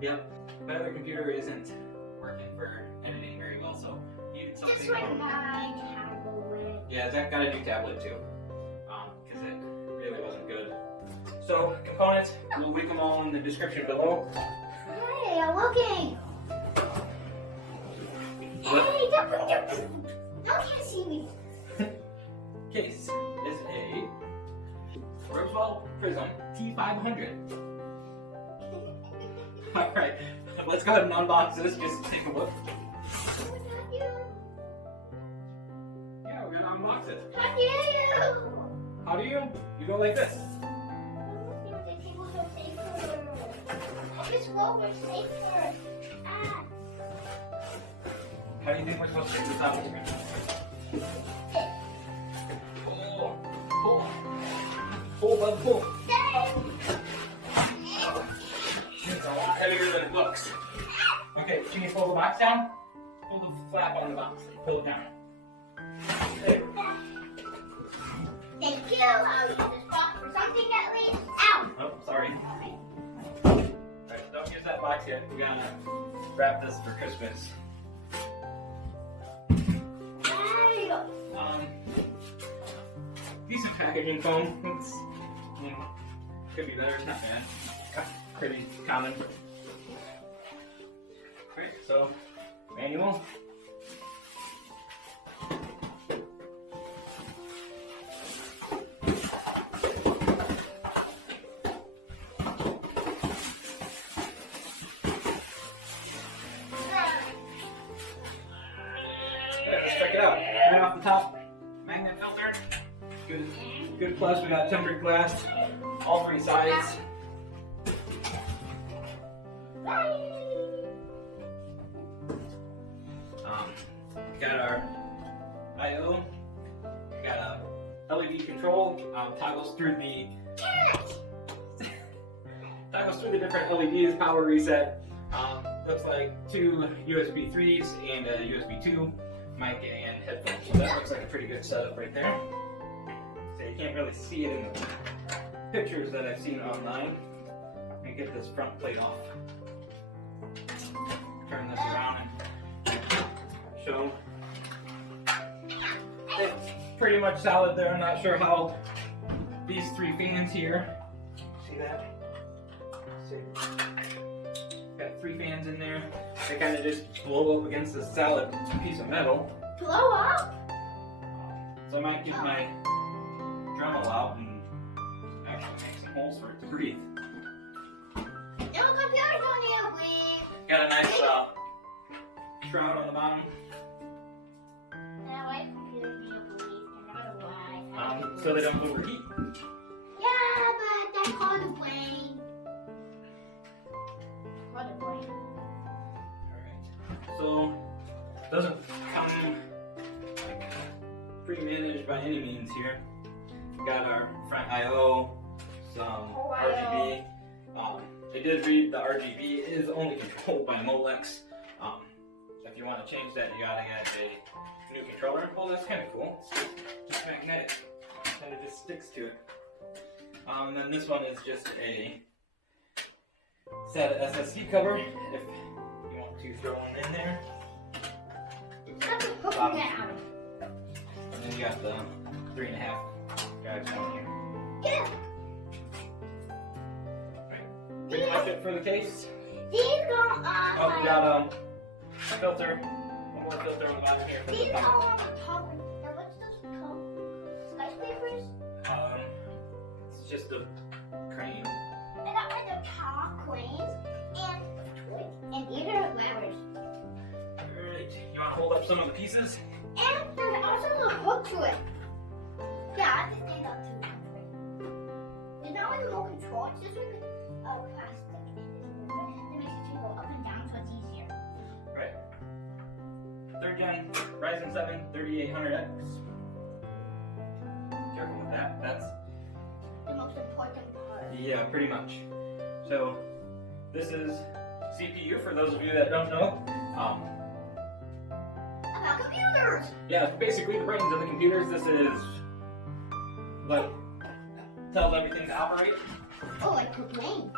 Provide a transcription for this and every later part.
Yep. My other computer isn't working for editing very well, so needed something. Just like my tablet. Yeah, Zach got a new tablet too, because it really wasn't good. So components, we'll link them all in the description below. Hey, I'm looking. Hey, no one can see me. Case is a Roosevelt Prism T500. All right, let's go ahead and unbox this just to take a look. Yeah, we're gonna unbox it. How do you? How do you? You go like this. This roll was safer. Ah. How do you think we're supposed to take this out? Pull, bud, pull. It's a lot heavier than it looks. Okay, can you pull the box down? Pull the flap on the box. Pull it down. There. Thank you. I'll use this box for something at least. Ow! Oh, sorry. Alright, don't use that box yet. We gotta wrap this for Christmas. There you go. Decent packaging foam. It's, could be better. It's not bad. Pretty common. Alright, so manual. Let's check it out. Right off the top, magnet filter. Good plus. We got tempered glass, all three sides. Got our I/O. Got a LED control. Toggles through the different LEDs. Power reset. Looks like two USB 3s and a USB 2 mic and headphones. So that looks like a pretty good setup right there. So you can't really see it in the pictures that I've seen online. Let me get this front plate off. Turn this around and show. It's pretty much solid there. I'm not sure how these three fans here. See that? See? Got three fans in there. They kind of just blow up against this solid piece of metal. Blow up? So I might get my Dremel out and actually make some holes for it to breathe. No computer's on the wing. Got a nice shroud on the bottom. Now my computer's on the wing. I don't know why. So they don't overheat. Yeah, but that's called a plane. Called a plane. Alright. So doesn't come like pre-managed by any means here. We got our front I/O, some RGB. I did read the RGB is only controlled by Molex. If you want to change that, you gotta get a new controller and pull. That's kind of cool. It's just magnetic, and it just sticks to it. And then this one is just a set of SSD cover if you want to throw one in there. And then you got the 3.5 drives on here. Yeah. Right. Pretty much it for the case. These go on. Oh, we got a filter. One more filter on the bottom here. For These the go on the top. Now what's this called? Skyscrapers? It's just a crane. I got like the top cranes and these are ladders. Alright, you want to hold up some of the pieces? And there's also a hook to it. Yeah, I think that too. It's not like a remote control, it's just like a plastic thing. It makes it go up and down so it's easier. Right. 3rd gen Ryzen 7 3800X. Careful with that. That's The most important part. yeah, pretty much. So this is CPU for those of you that don't know. About computers! Yeah, basically the brains of the computers. This is what tells everything to operate. Oh, like cocaine.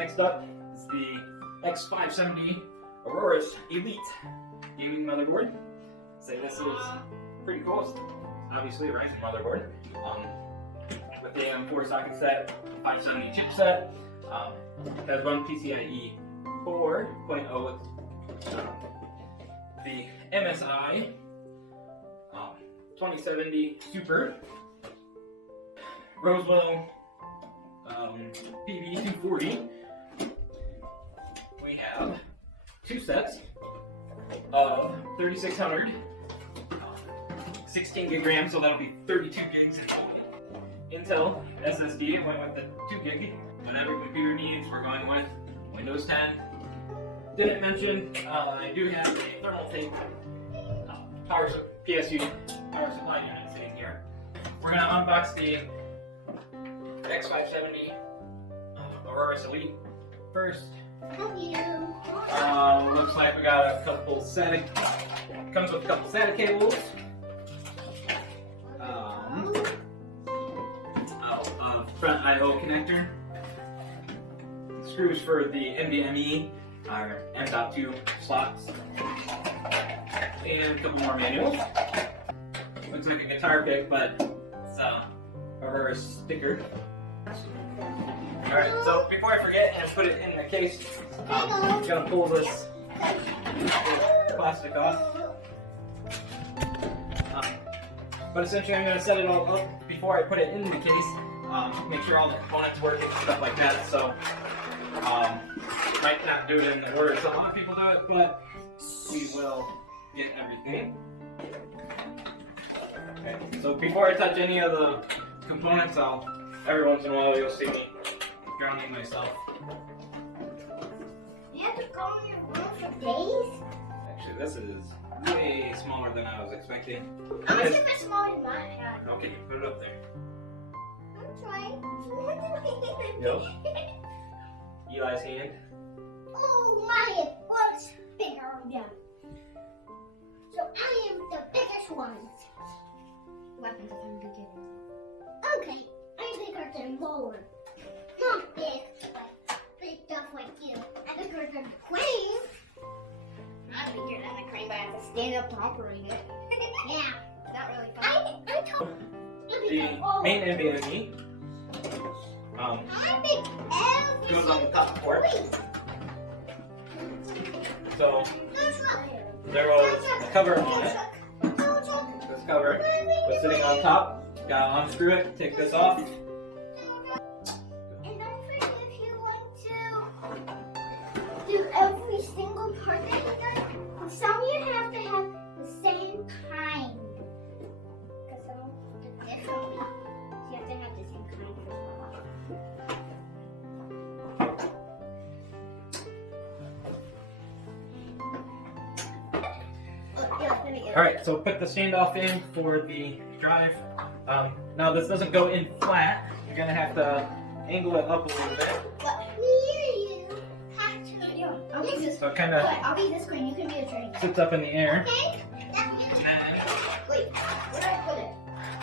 Next up is the X570 Aurorus Elite gaming motherboard. So this is pretty cool. It's obviously a Ryzen motherboard with the AM4 socket set, 570 chipset. It has one PCIe 4.0 with the MSI 2070 Super Roswell PV240. We have two sets of 3600 16 gig RAM, so that'll be 32 gigs in total. Intel SSD went with the 2 gig. Whatever computer needs, we're going with Windows 10. Didn't mention, I do have a thermal tape PSU power supply unit sitting here. We're going to unbox the X570 Aurorus Elite first. Looks like we got a couple SATA, comes with a couple SATA cables. Front I/O connector. Screws for the NVMe, our M.2 slots. And a couple more manuals. Looks like a guitar pick, but it's a Aurorus sticker. Alright, so before I forget and put it in the case, I'm gonna pull this plastic off. But essentially I'm gonna set it all up before I put it in the case. Make sure all the components work and stuff like that. So might not do it in the order so a lot of people do it, but we will get everything. Okay, so before I touch any of the components, every once in a while you'll see me grounding myself. You have to go in your room for days? Actually, this is way smaller than I was expecting. I'm gonna see if it's smaller than my hand. Okay, put it up there. I'm trying. Yep. Eli's hand. Oh, my head was bigger again. So I am the biggest one. Weapons if I'm beginning. Okay, I'm bigger than Lord. Not big, but big stuff like you. I'm bigger than the Queen. I'm bigger than the Queen, but I have to stand up to operate it. Yeah, not really fun. I told The main NVMe I think every goes on the top port. So there was a cover on it. This cover was sitting on top. Gotta unscrew it, take this off. And don't forget if you want to do every single part that you done, some you have to have the same kind. Because some are different. So you have to have the same kind for Alright, so put the standoff in for the drive. Now this doesn't go in flat. You're gonna have to angle it up a little bit. But you have to. I'll be this. So it kind of I'll be this screen. You can be a train. sits up in the air. Okay. Wait, where do I put it?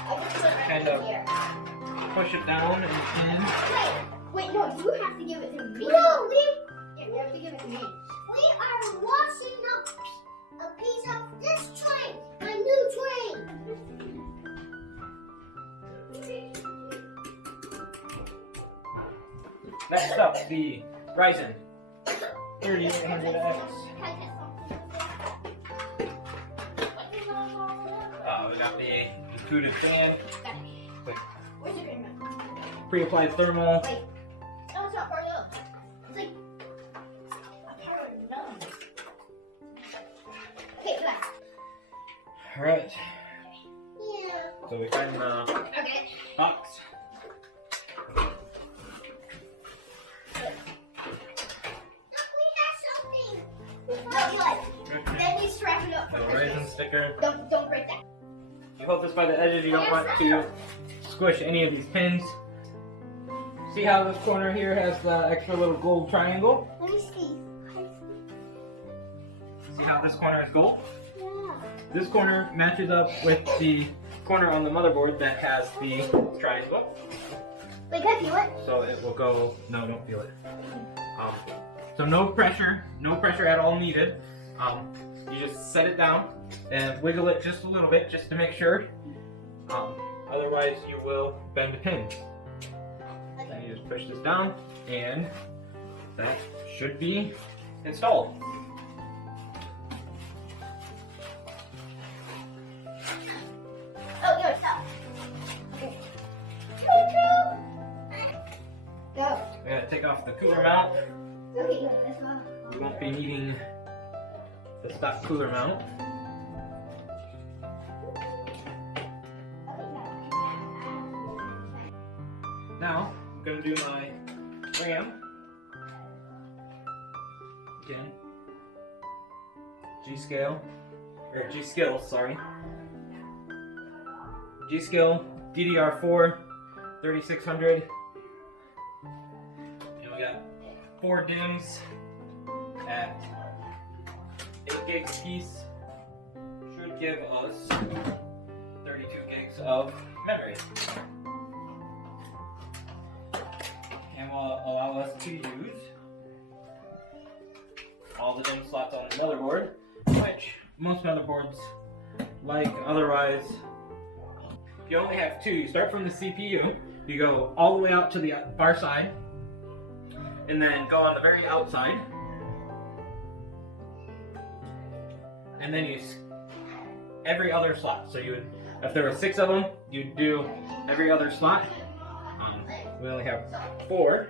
I just put it right Kind of. here. Push it down and in. Wait, no, you have to give it to me. No, you have to give it to me. We are washing up a piece of this train, a new train. Next up, the Ryzen 3800X. We got the included fan, Where's your green? pre-applied thermal. Wait. No, it's not part of it. It's like a part of none. Okay, back. Alright, Yeah. so we find the Okay. box. No, Eli. That needs to wrap it up for The Christmas. Ryzen sticker. Don't break that. You hold this by the edges, you don't want to squish any of these pins. See how this corner here has the extra little gold triangle? Let me see. See how this corner is gold? Yeah. This corner matches up with the corner on the motherboard that has the triangle. Wait, can I feel it? So it will go, no, don't feel it. So no pressure at all needed. You just set it down and wiggle it just a little bit just to make sure. Otherwise you will bend the pins. Then you just push this down and that should be installed. Oh, yours, stop. Okay. Go. We gotta take off the cooler mount. Okay, go. That's all. We won't be needing the stock cooler mount. Now, I'm gonna do my RAM. Again, G-Skill, sorry. G-Skill DDR4 3600. And we got 4 DIMMs at 8 gigs apiece. Should give us 32 gigs of memory. And will allow us to use all the DIMM slots on the motherboard, which most motherboards like. Otherwise, if you only have 2, you start from the CPU, you go all the way out to the far side, and then go on the very outside, and then you every other slot. So you would, if there were 6 of them, you'd do every other slot. We only have 4.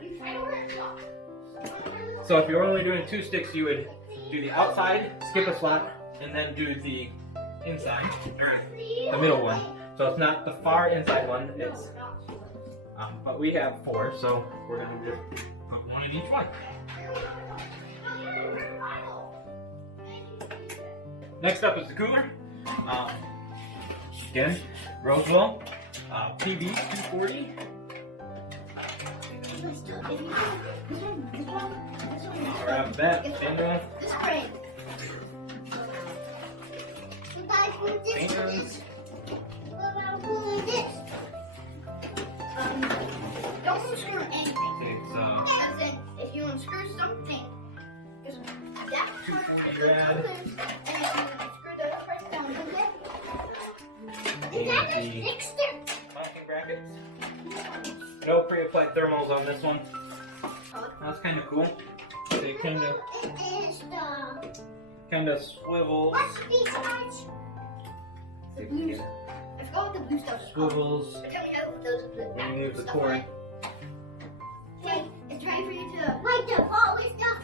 So if you're only doing 2 sticks, you would do the outside, skip a slot, and then do the inside, or the middle one. So it's not the far inside one, it's, but we have 4, so we're gonna just put 1 in each one. Next up is the cooler. Again, Rosewell PB240. Grab that, Daniel. Fingers. Don't unscrew anything. It's As in, if you unscrew something, because that part rad. and if you screw the other part down, okay? And That the just fixed it. locking brackets. No pre-applied thermals on this one. That's kind of cool. They kind of swivels. What's these ones? The blues. I forgot what the blue stuff is called. Swivels. But tell me how those blue When you move the stuff cord. are. Okay, it's trying for you to like the always stuff.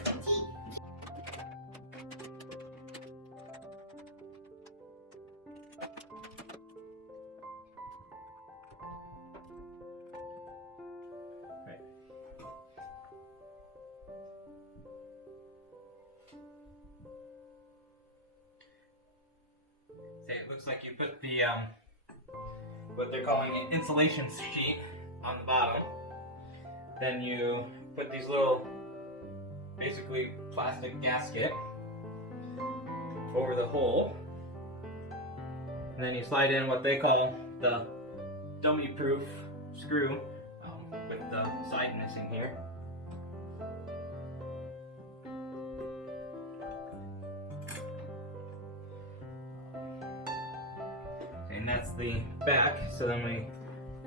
It looks like you put the what they're calling an insulation sheet on the bottom. Then you put these little, basically plastic gasket over the hole, and then you slide in what they call the dummy-proof screw with the side missing here. And that's the back, so then we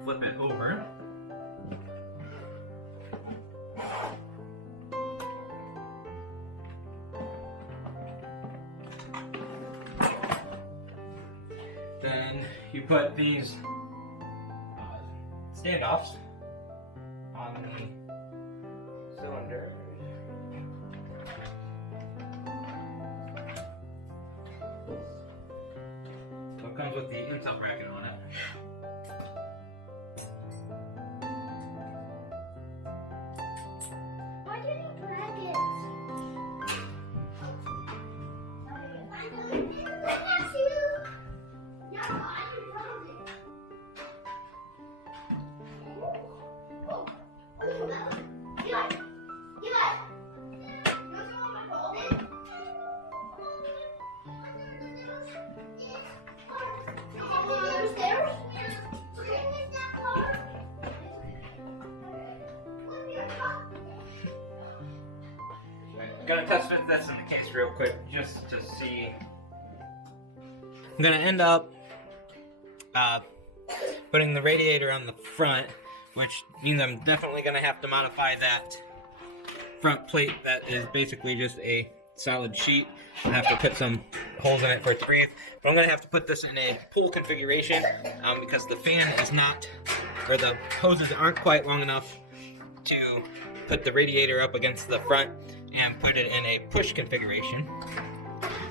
flip it over. Then you put these standoffs on the cylinder. So it comes with the Intel bracket on it. Why do you need brackets? Gonna test fit this in the case real quick, just to see. I'm gonna end up putting the radiator on the front, which means I'm definitely gonna have to modify that front plate that is basically just a solid sheet. I have to put some holes in it for it to breathe. But I'm gonna have to put this in a pull configuration because the fan is not, or the hoses aren't quite long enough to put the radiator up against the front and put it in a push configuration.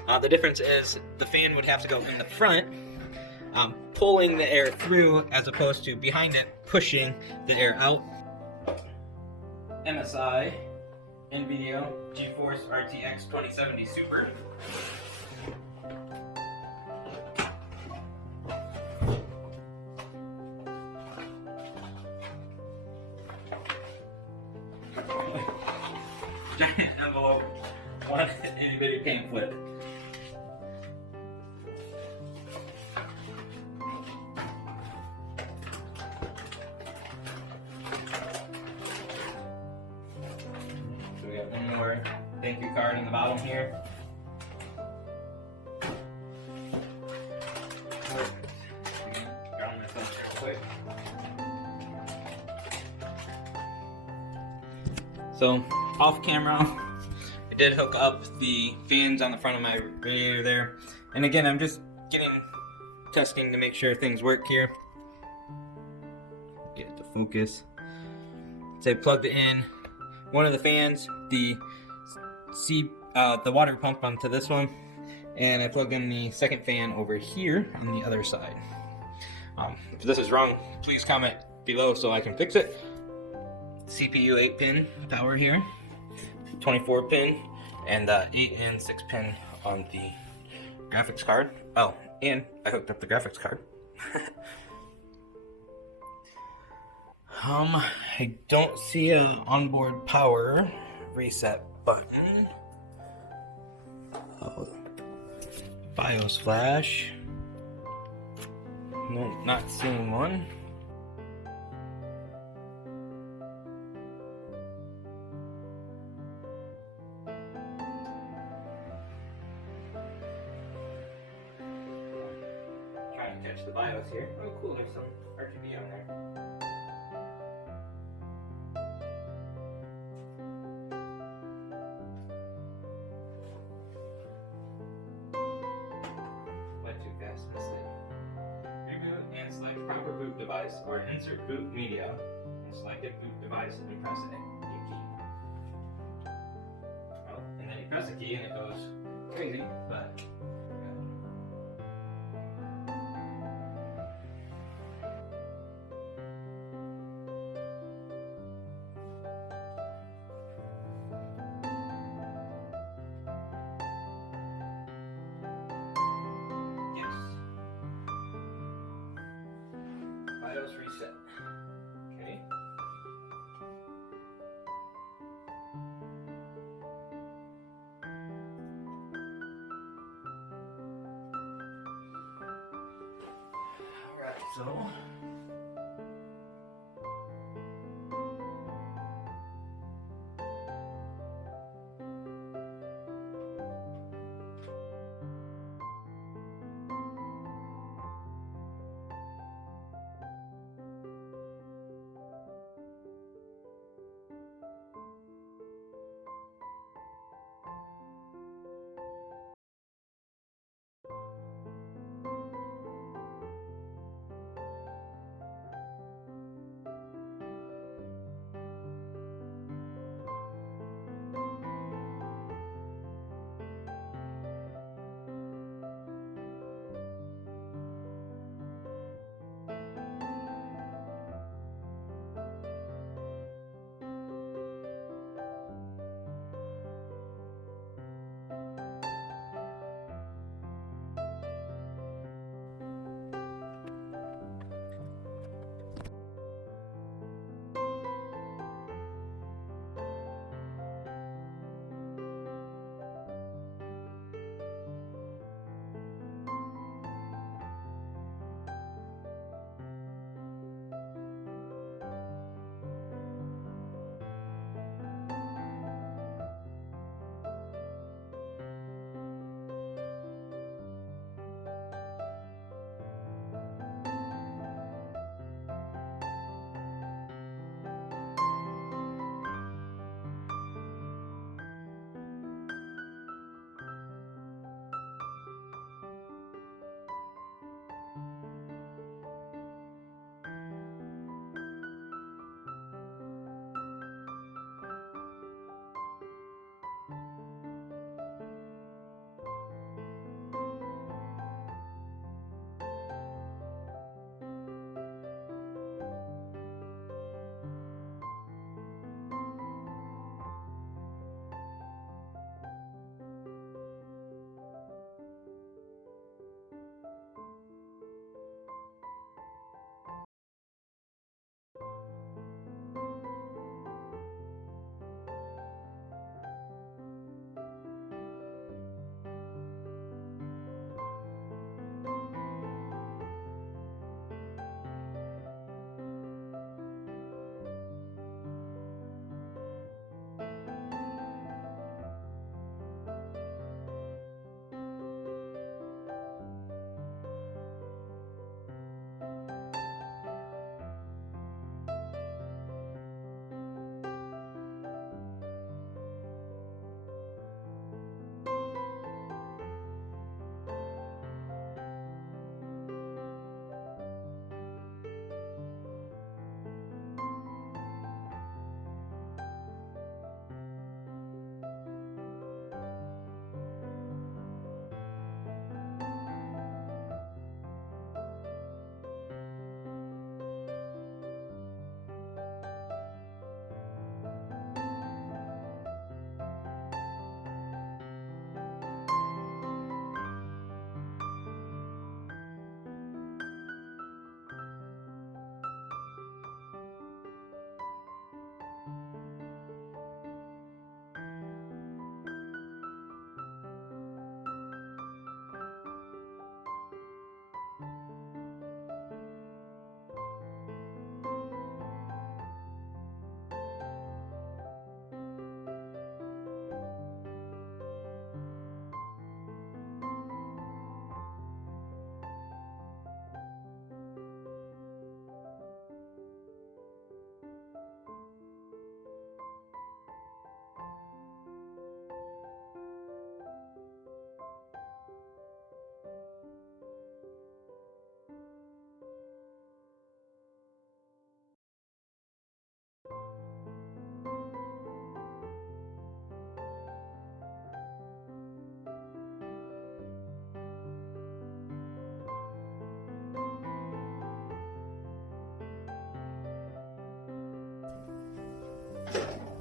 The difference is the fan would have to go in the front, pulling the air through as opposed to behind it pushing the air out. MSI NVIDIA GeForce RTX 2070 Super. Giant envelope, one itty bitty pamphlet. So we have one more thank you card in the bottom here. Ground myself real quick. So, off camera, I did hook up the fans on the front of my radiator there. And again, I'm just testing to make sure things work here. Get it to focus. So I plugged in one of the fans, the water pump onto this one, and I plugged in the second fan over here on the other side. If this is wrong, please comment below so I can fix it. CPU 8-pin power here, 24-pin, and 8 and 6-pin on the graphics card. Oh, and I hooked up the graphics card. I don't see a onboard power reset button. Oh, BIOS flash. No, not seeing one. Trying to catch the BIOS here. Oh, cool, there's some RGB on there. Went too fast this thing. Reboot and select proper boot device or insert boot media. And select a boot device and press a key. Oh, and then you press a key and it goes crazy, but. BIOS reset. Okay. Alright, so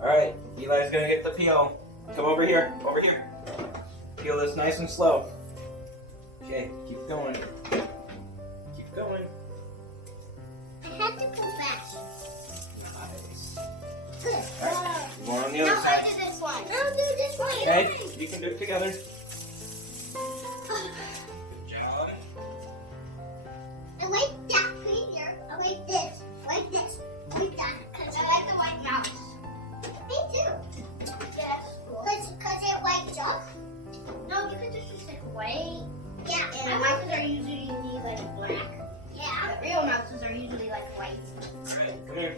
Alright, Eli's gonna get the peel. Come over here, over here. Peel this nice and slow. Okay, keep going. Keep going. I had to go back. Nice. Good. Alright, going on the Now other I side. do this one. Now do this one. Okay, you can do it together. Good job. I like that figure. I like this. Like this. Like that. Because I like the white mouse. Me too. Yes. Because it white jump? No, because it's just like white. Yeah. And the mouses are usually like black. Yeah. The real mouses are usually like white. Alright, come here.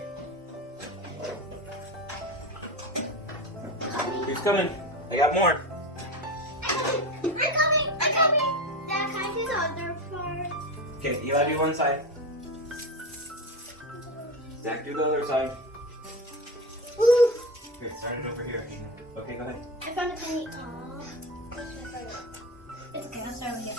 Who's coming? I got more. I'm coming. I'm coming. That kind is other part. Okay, Eli, do one side. Zach, do the other side. Ooh. Here, start it over here. Okay, go ahead. I found a tiny. Aww. It's okay. I'll start over here.